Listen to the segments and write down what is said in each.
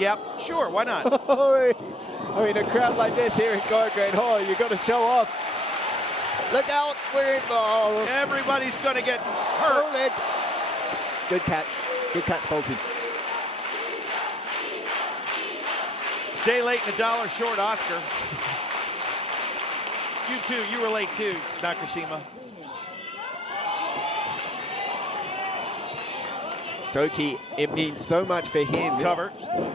Yep, sure, why not? I mean, a crowd like this here in Gargrade Hall, you've got to show off. Look out, we're involved. Everybody's going to get hurt. Good catch. Good catch, Bolton. Day late and $1 short, Oscar. You too, you were late too, Nakashima. DOUKI, it means so much for him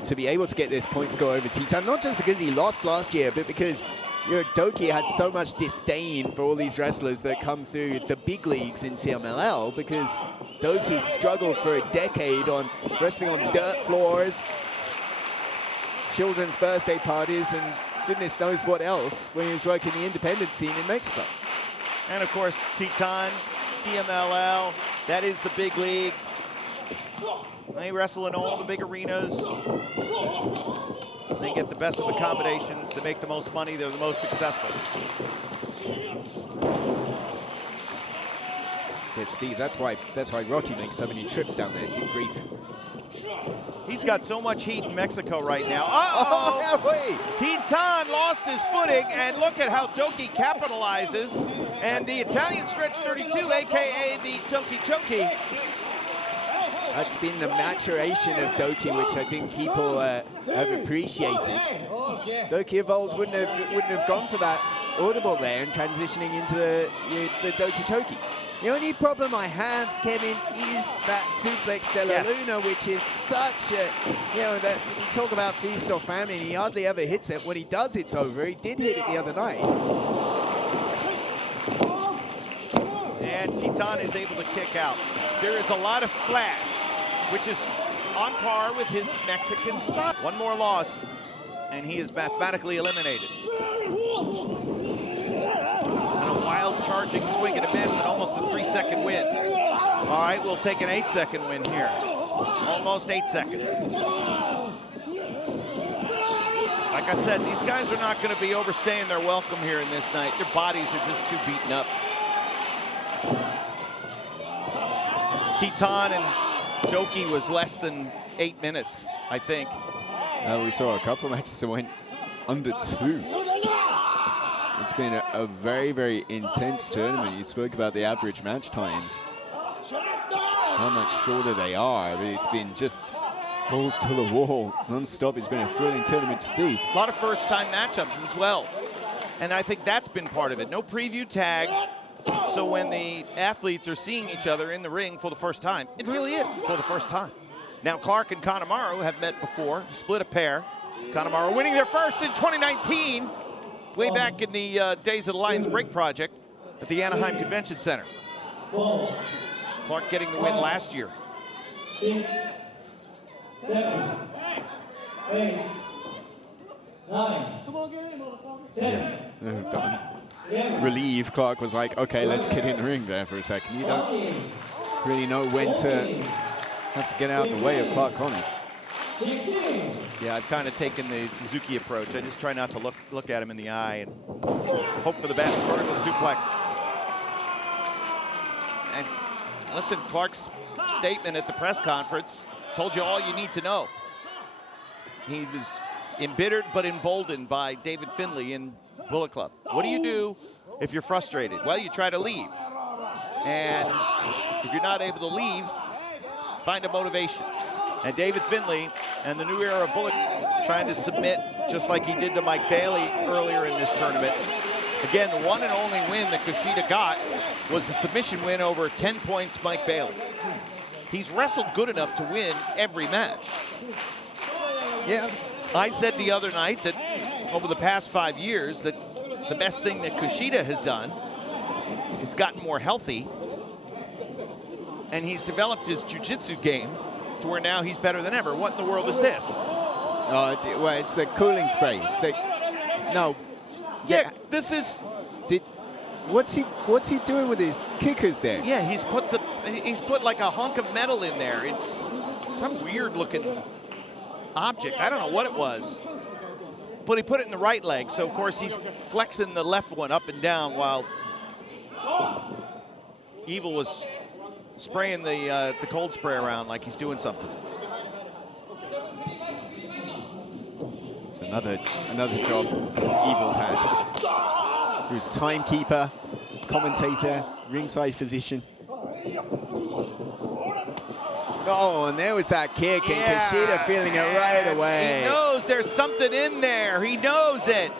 to be able to get this point score over Titan, not just because he lost last year, but because DOUKI has so much disdain for all these wrestlers that come through the big leagues in CMLL, because DOUKI struggled for a decade on wrestling on dirt floors, children's birthday parties, and goodness knows what else when he was working the independent scene in Mexico. And of course, Titan, CMLL, that is the big leagues. They wrestle in all the big arenas. They get the best of accommodations. They make the most money. They're the most successful. Their speed. That's why Rocky makes so many trips down there. Good grief. He's got so much heat in Mexico right now. Uh-oh! Titan lost his footing, and look at how DOUKI capitalizes. And the Italian stretch 32, a.k.a. the Doki Choki. That's been the maturation of DOUKI, which I think people have appreciated. DOUKI of old wouldn't have gone for that audible there and transitioning into the Doki Choki. The only problem I have, Kevin, is that suplex de la Luna, which is such a, that you talk about feast or famine, he hardly ever hits it. When he does, it's over. He did hit it the other night. And Titan is able to kick out. There is a lot of flash, which is on par with his Mexican style. One more loss, and he is mathematically eliminated. And a wild charging swing and a miss, and almost a 3-second win. All right, we'll take an 8-second win here. Almost 8 seconds. Like I said, these guys are not going to be overstaying their welcome here in this night. Their bodies are just too beaten up. Titan and DOUKI was less than 8 minutes, I think. We saw a couple of matches that went under 2. It's been a very, very intense tournament. You spoke about the average match times. How much shorter they are. I mean, it's been just balls to the wall, non-stop. It's been a thrilling tournament to see. A lot of first-time matchups as well. And I think that's been part of it. No preview tags. So when the athletes are seeing each other in the ring for the first time, it really is for the first time. Now Clark and Kanemaru have met before, split a pair. Kanemaru winning their first in 2019, way back in the days of the Lions Break Project at the Anaheim Convention Center. Clark getting the win last year. 6, 7, 8, 9, 10. Done. Relieved, Clark was like, okay, let's get in the ring there for a second. You don't really know when to have to get out of the way of Clark Connors. Yeah, I've kind of taken the Suzuki approach. I just try not to look at him in the eye and hope for the best. Vertical suplex. And listen, Clark's statement at the press conference told you all you need to know. He was embittered but emboldened by David Finlay in Bullet Club. What do you do if you're frustrated? Well, you try to leave. And if you're not able to leave, find a motivation. And David Finlay and the new era of Bullet trying to submit just like he did to Mike Bailey earlier in this tournament. Again, the one and only win that KUSHIDA got was a submission win over 10 points Mike Bailey. He's wrestled good enough to win every match. Yeah, I said the other night that over the past 5 years that the best thing that KUSHIDA has done is gotten more healthy, and he's developed his jiu-jitsu game to where now he's better than ever. What in the world is this? Well, it's the cooling spray. It's the Yeah, this is. What's he doing with his kickers there? Yeah, he's put like a hunk of metal in there. It's some weird looking object. I don't know what it was. But he put it in the right leg, so of course he's flexing the left one up and down while Evil was spraying the cold spray around like he's doing something. It's another job Evil's had. He was timekeeper, commentator, ringside physician. Oh, and there was that kick, and KUSHIDA feeling it right away. He knows there's something in there. He knows it.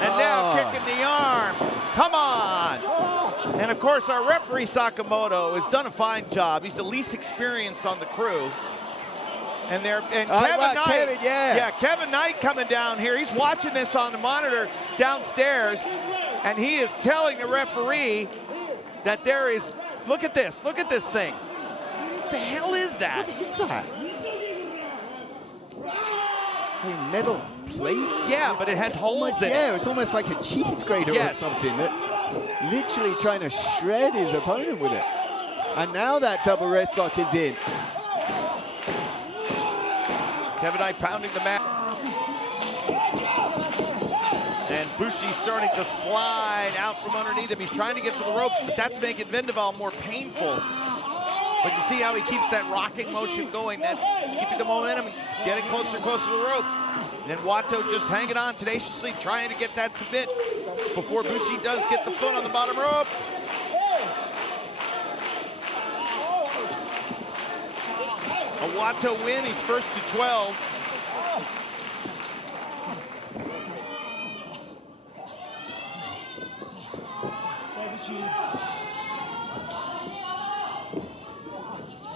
And now kicking the arm. Come on. And of course, our referee Sakamoto has done a fine job. He's the least experienced on the crew. And Kevin Knight, Kevin Knight coming down here. He's watching this on the monitor downstairs, and he is telling the referee that there is, look at this thing. What the hell is that? What is that? A metal plate? Yeah, but it has holes in it. Yeah, it's almost like a cheese grater or something. That literally trying to shred his opponent with it. And now that double wrist lock is in. Kevin Knight pounding the mat. And Bushi starting to slide out from underneath him. He's trying to get to the ropes, but that's making Vendaval more painful. But you see how he keeps that rocking motion going. That's keeping the momentum, getting closer and closer to the ropes. And then Wato just hanging on tenaciously, trying to get that submit before Bushi does get the foot on the bottom rope. A Wato win, he's first to 12.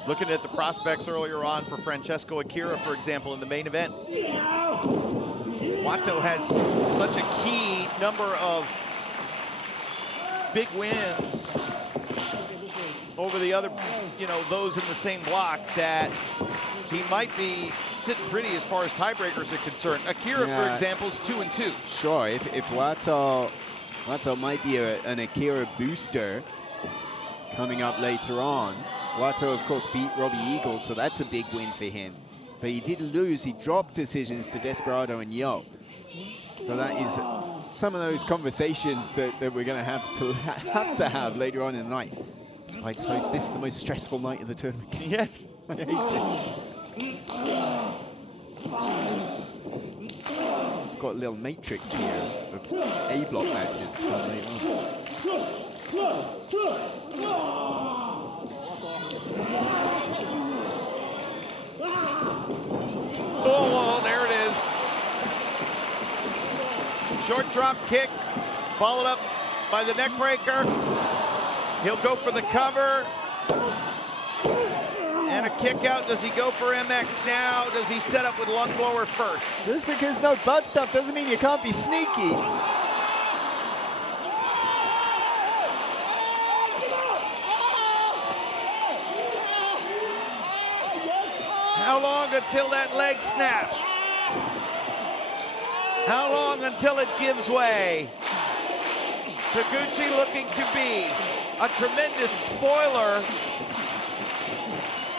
Looking at the prospects earlier on for Francesco Akira, for example, in the main event. Wato has such a key number of big wins over the other, those in the same block, that he might be sitting pretty as far as tiebreakers are concerned. Akira, for example, is 2-2. Sure, if Wato might be an Akira booster coming up later on. Wato, of course, beat Robbie Eagles, so that's a big win for him. But he did lose. He dropped decisions to Desperado and Yo. So that is some of those conversations that we're going to have later on in the night. So this is the most stressful night of the tournament. Yes. I hate it. I've got a little matrix here of A-block matches to come later on. Oh, there it is. Short drop kick, followed up by the neck breaker. He'll go for the cover. And a kick out. Does he go for MX now? Does he set up with lung blower first? Just because no butt stuff doesn't mean you can't be sneaky. How long until that leg snaps? How long until it gives way? Taguchi looking to be a tremendous spoiler.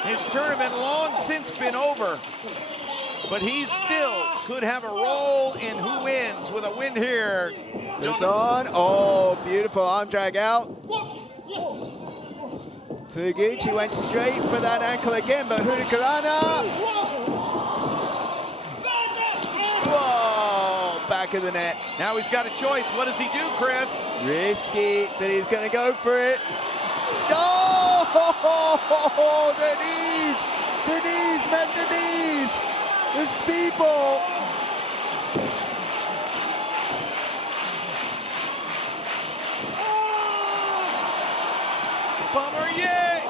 His tournament long since been over, but he still could have a role in who wins with a win here. Don, oh, beautiful arm drag out. Taguchi went straight for that ankle again, but Hurricanrana. Whoa, back of the net. Now he's got a choice. What does he do, Chris? Risky, but he's going to go for it. Oh, the knees, man, the knees. The speedball. Bummer, yay!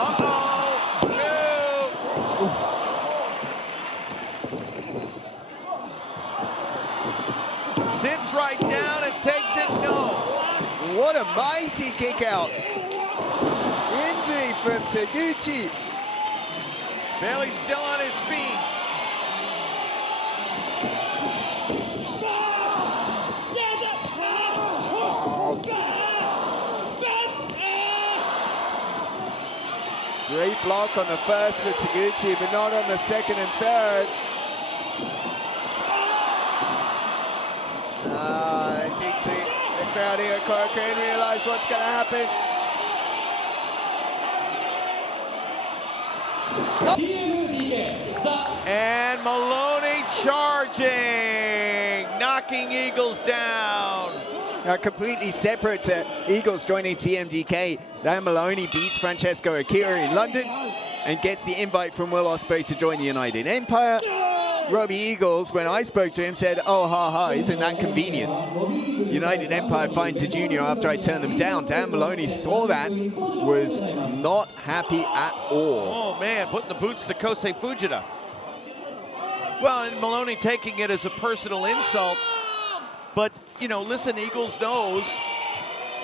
Uh-oh, two. Sits right down and takes it, no. What a mighty kick out. Injury from Taguchi. Bailey's still on his feet. Great block on the first for Taguchi, but not on the second and third. I think the crowd here at Korakuen realize what's going to happen. And Moloney charging, knocking Eagles down. Completely separate to Eagles joining TMDK. Dan Moloney beats Francesco Akira in London and gets the invite from Will Ospreay to join the United Empire. Robbie Eagles, when I spoke to him, said, oh, ha, ha, isn't that convenient? United Empire finds a junior after I turn them down. Dan Moloney saw that, was not happy at all. Oh, man, putting the boots to Kosei Fujita. Well, and Moloney taking it as a personal insult. But, you know, listen, Eagles knows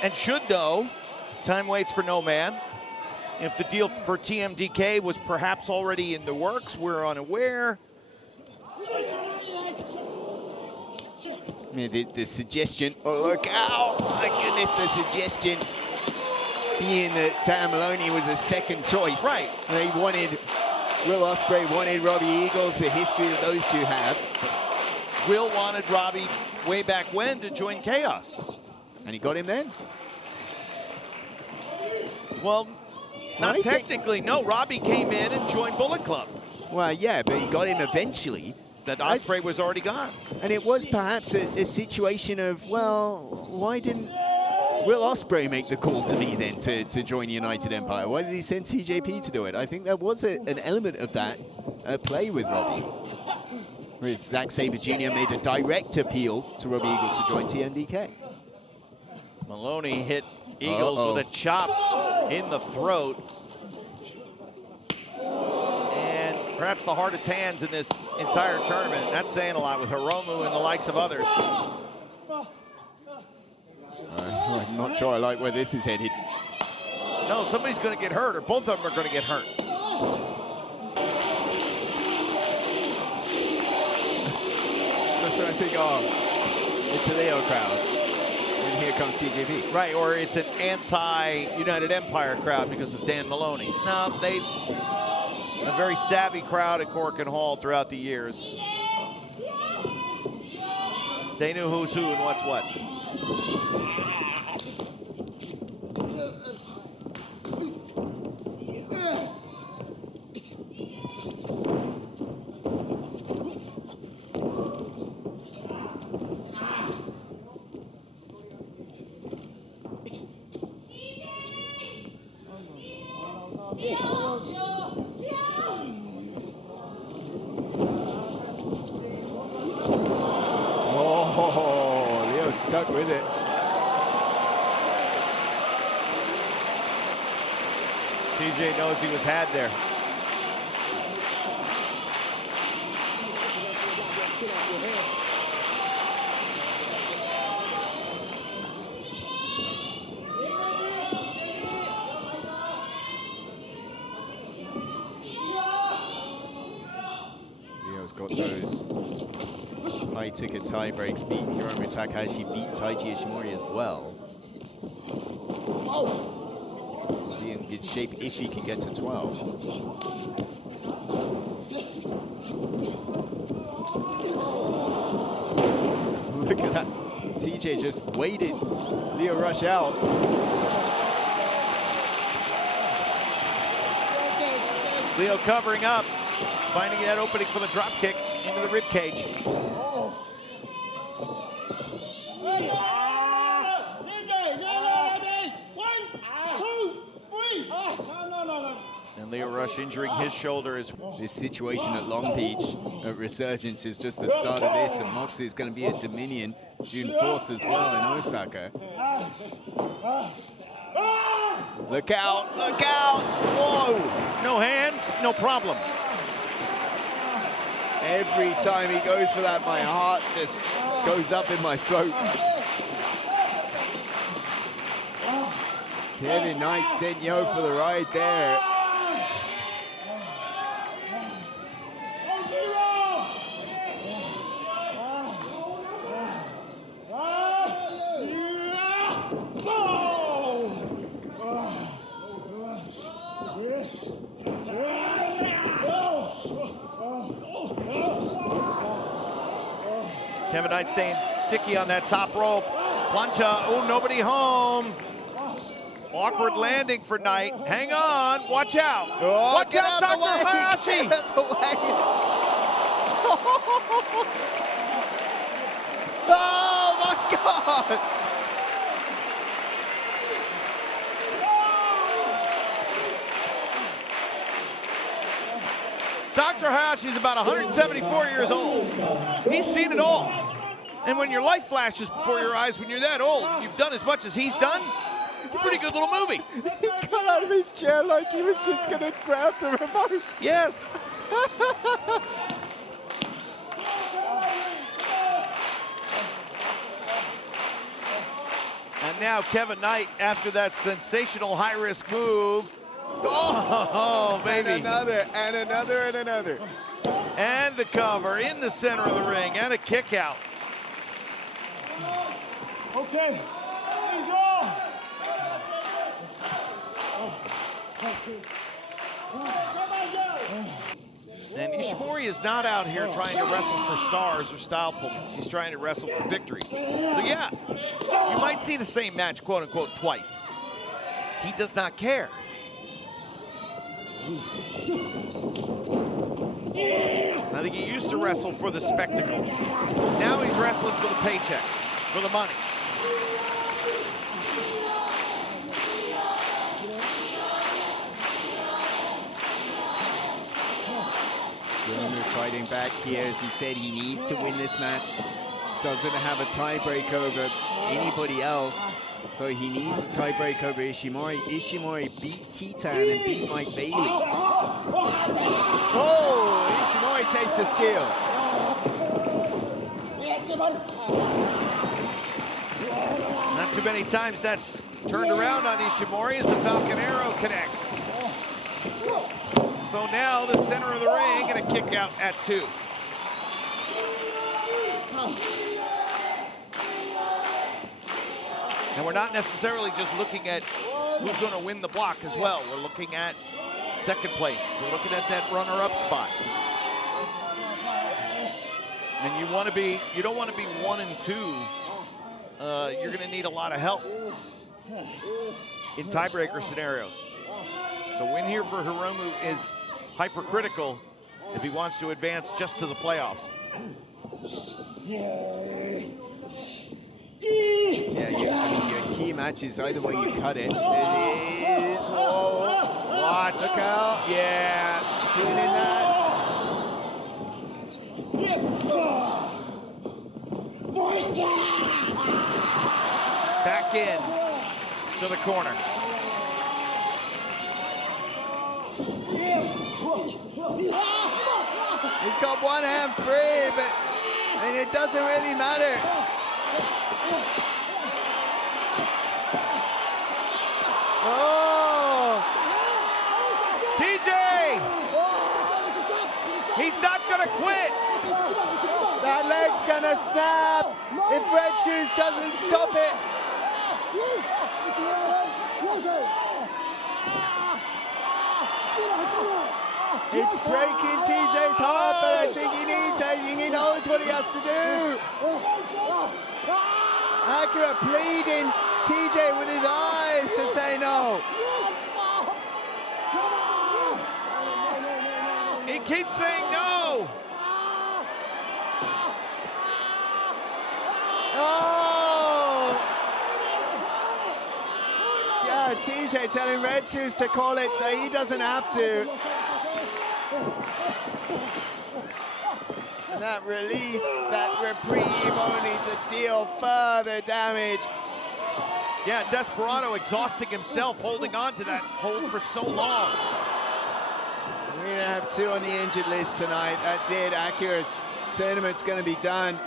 and should know, time waits for no man. If the deal for TMDK was perhaps already in the works, we're unaware. The suggestion, oh, look out, my goodness, the suggestion being that Dan Moloney was a second choice. Right. They wanted, Will Ospreay wanted Robbie Eagles, the history that those two have. Will wanted Robbie way back when to join Chaos. And he got him then? Well, not technically, no. Robbie came in and joined Bullet Club. Well, yeah, but he got him eventually. That Ospreay was already gone. And it was perhaps a situation of, well, why didn't Will Ospreay make the call to me then to join United Empire? Why did he send TJP to do it? I think there was an element of that at play with Robbie. Whereas Zack Sabre Jr. made a direct appeal to Robbie Eagles to join TMDK. Moloney hit Eagles with a chop in the throat. And perhaps the hardest hands in this entire tournament. That's saying a lot with Hiromu and the likes of others. I'm not sure I like where this is headed. No, somebody's going to get hurt, or both of them are going to get hurt. That's what I think, oh, it's a Leo crowd. And here comes TJP. Right, or it's an anti-United Empire crowd because of Dan Moloney. No, a very savvy crowd at Corkin Hall throughout the years. They knew who's who and what's what. Oh, Leo stuck with it. TJ knows he was had there. Leo's got those high-ticket tie breaks, beat Hiromu Takahashi, beat Taiji Ishimori as well. Be in good shape if he can get to 12. Look at that. TJ just waited. Leo rush out. Leo covering up, finding that opening for the drop kick into the rib cage. And Leo Rush injuring his shoulder as this situation at Long Beach at Resurgence is just the start of this, and Moxley is going to be at Dominion June 4th as well in Osaka. Look out, look out! Whoa! No hands, no problem. Every time he goes for that, my heart just goes up in my throat. Kevin Knight sent Yo for the ride there. Kevin Knight staying sticky on that top rope. Plancha, oh, nobody home. Awkward landing for Knight. Hang on, watch out. Oh, watch out, Takahashi. Get out the way. Oh my God! Takahashi's about 174 years old. He's seen it all. And when your life flashes before your eyes when you're that old, and you've done as much as he's done, it's a pretty good little movie. He got out of his chair like he was just gonna grab the remote. Yes. And now Kevin Knight, after that sensational high-risk move. Oh, baby. And another, and another, and another. And the cover in the center of the ring, and a kick out. Okay. He's on. And Ishimori is not out here trying to wrestle for stars or style points. He's trying to wrestle for victories. So yeah, you might see the same match, quote unquote, twice. He does not care. I think he used to wrestle for the spectacle. Now he's wrestling for the paycheck, for the money. Hiromu fighting back here. As we said, he needs to win this match. Doesn't have a tiebreak over anybody else, so he needs a tiebreak over Ishimori. Ishimori beat Titan and beat Mike Bailey. Oh, Ishimori takes the steal. Not too many times that's turned around on Ishimori as the Falcon Arrow connects. So now the center of the ring and a kick out at 2. And we're not necessarily just looking at who's going to win the block as well. We're looking at second place. We're looking at that runner-up spot. And you don't want to be 1 and 2. You're going to need a lot of help in tiebreaker scenarios. So win here for Hiromu is hypercritical if he wants to advance just to the playoffs. Yeah, I mean, your key matches, either way you cut it. It is, whoa, Watch. look out. Yeah, being in that. Back in to the corner. He's got one hand free, but I mean, it doesn't really matter. Oh! TJ! He's not gonna quit. That leg's gonna snap if Red Shoes doesn't stop it. It's breaking TJ's heart, but I think he knows what he has to do. Akira pleading TJ with his eyes to say no. He keeps saying no. Oh! Yeah, TJ telling Red Shoes to call it so he doesn't have to. And that release, that reprieve only to deal further damage. Yeah, Desperado exhausting himself, holding on to that hold for so long. We're gonna have 2 on the injured list tonight. That's it, Akira's tournament's gonna be done.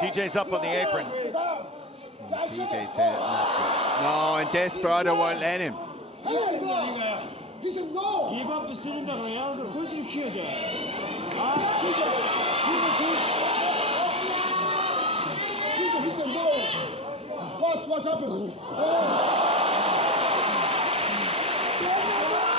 TJ's up on the apron. TJ said, that's it. No, and Desperado won't let him. He said no. Give up the cylinder. Who's the kid? He said no. What happened?